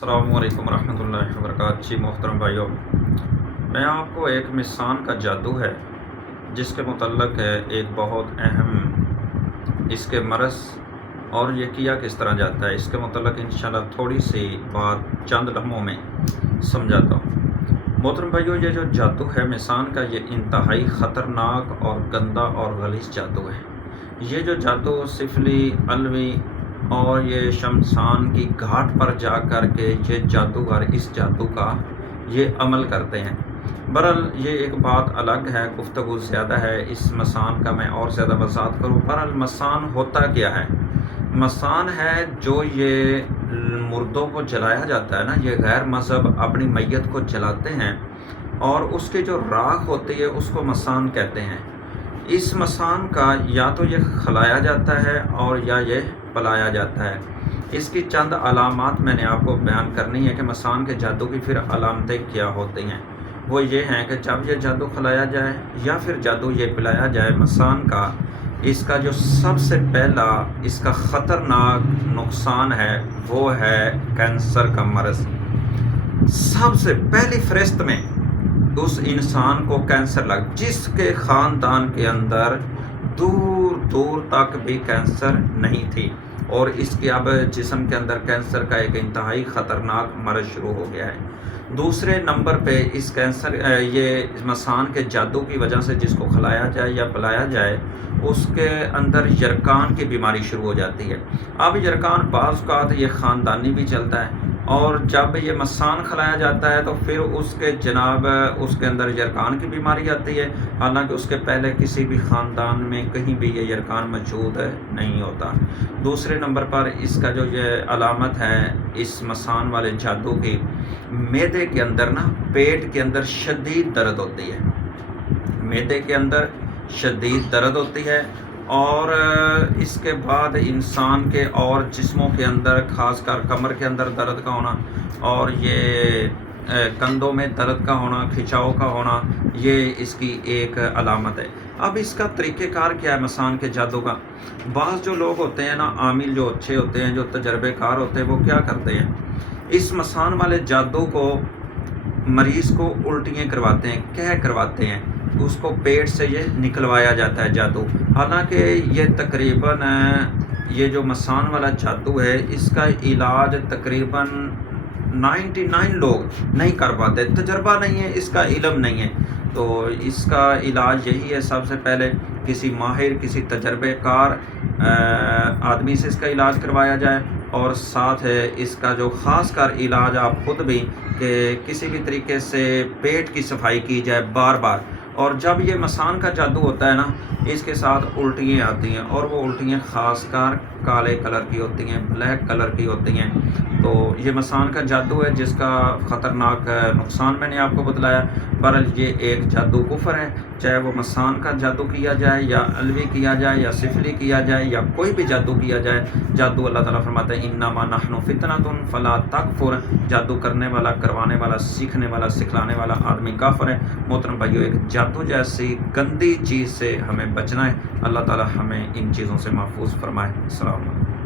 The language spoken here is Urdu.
السلام علیکم ورحمۃ اللہ وبرکاتہ۔ جی محترم بھائیوں، میں آپ کو ایک مثال کا جادو ہے جس کے متعلق ہے ایک بہت اہم اس کے مرض اور یہ کیا کس طرح جاتا ہے، اس کے متعلق انشاءاللہ تھوڑی سی بات چند لمحوں میں سمجھاتا ہوں۔ محترم بھائیوں، یہ جو جادو ہے مثال کا، یہ انتہائی خطرناک اور گندا اور غلیظ جادو ہے۔ یہ جو جادو سفلی، علوی اور یہ شمشان کی گھاٹ پر جا کر کے یہ جادوگر اس جادو کا یہ عمل کرتے ہیں۔ بہرحال یہ ایک بات الگ ہے، گفتگو زیادہ ہے، اس مسان کا میں اور زیادہ وضاحت کروں۔ بہرحال مسان ہوتا کیا ہے؟ مسان ہے جو یہ مردوں کو جلایا جاتا ہے نا، یہ غیر مذہب اپنی میت کو جلاتے ہیں اور اس کی جو راکھ ہوتی ہے اس کو مسان کہتے ہیں۔ اس مسان کا یا تو یہ کھلایا جاتا ہے اور یا یہ پلایا جاتا ہے۔ اس کی چند علامات میں نے آپ کو بیان کرنی ہے کہ مسان کے جادو کی پھر علامتیں کیا ہوتی ہیں۔ وہ یہ ہیں کہ جب یہ جادو کھلایا جائے یا پھر جادو یہ پلایا جائے مسان کا، اس کا جو سب سے پہلا اس کا خطرناک نقصان ہے وہ ہے کینسر کا مرض۔ سب سے پہلی فہرست میں اس انسان کو کینسر جس کے خاندان کے اندر دور دور تک بھی کینسر نہیں تھی، اور اس کے اب جسم کے اندر کینسر کا ایک انتہائی خطرناک مرض شروع ہو گیا ہے۔ دوسرے نمبر پہ اس کینسر یہ مسان کے جادو کی وجہ سے جس کو کھلایا جائے یا پلایا جائے اس کے اندر یرکان کی بیماری شروع ہو جاتی ہے۔ اب یرکان بعض اوقات یہ خاندانی بھی چلتا ہے، اور جب یہ مسان کھلایا جاتا ہے تو پھر اس کے اندر یرکان کی بیماری آتی ہے، حالانکہ اس کے پہلے کسی بھی خاندان میں کہیں بھی یہ یرکان موجود نہیں ہوتا۔ دوسرے نمبر پر اس کا جو یہ علامت ہے اس مسان والے جادو کی، معدے کے اندر پیٹ کے اندر شدید درد ہوتی ہے، معدے کے اندر شدید درد ہوتی ہے، اور اس کے بعد انسان کے اور جسموں کے اندر خاص کر کمر کے اندر درد کا ہونا، اور یہ کندھوں میں درد کا ہونا، کھچاؤ کا ہونا، یہ اس کی ایک علامت ہے۔ اب اس کا طریقہ کار کیا ہے مسان کے جادو کا؟ بعض جو لوگ ہوتے ہیں عامل جو اچھے ہوتے ہیں، جو تجربے کار ہوتے ہیں، وہ کیا کرتے ہیں، اس مسان والے جادو کو مریض کو الٹیاں کرواتے ہیں، اس کو پیٹ سے یہ نکلوایا جاتا ہے جادو۔ حالانکہ یہ تقریباً یہ جو مسان والا جادو ہے اس کا علاج تقریباً 99 لوگ نہیں کر پاتے، تجربہ نہیں ہے، اس کا علم نہیں ہے۔ تو اس کا علاج یہی ہے، سب سے پہلے کسی ماہر، کسی تجربے کار آدمی سے اس کا علاج کروایا جائے، اور ساتھ ہے اس کا جو خاص کر علاج آپ خود بھی کہ کسی بھی طریقے سے پیٹ کی صفائی کی جائے بار بار۔ اور جب یہ مسان کا جادو ہوتا ہے اس کے ساتھ الٹیاں آتی ہیں، اور وہ الٹیاں خاص کر کالے کلر کی ہوتی ہیں، بلیک کلر کی ہوتی ہیں۔ تو یہ مسان کا جادو ہے جس کا خطرناک نقصان میں نے آپ کو بتلایا۔ بہرحال یہ ایک جادو کفر ہے، چاہے وہ مسان کا جادو کیا جائے یا علوی کیا جائے یا سفلی کیا جائے یا کوئی بھی جادو کیا جائے۔ جادو اللہ تعالیٰ فرماتا ہے انما نحن فتنۃ فلا تکفر، جادو کرنے والا، کروانے والا، سیکھنے والا، سکھلانے والا آدمی کافر ہے۔ محترم بھائیو، ایک جادو جیسی گندی چیز سے ہمیں بچنا ہے۔ اللہ تعالیٰ ہمیں ان چیزوں سے محفوظ فرمائے۔ السلام علیکم۔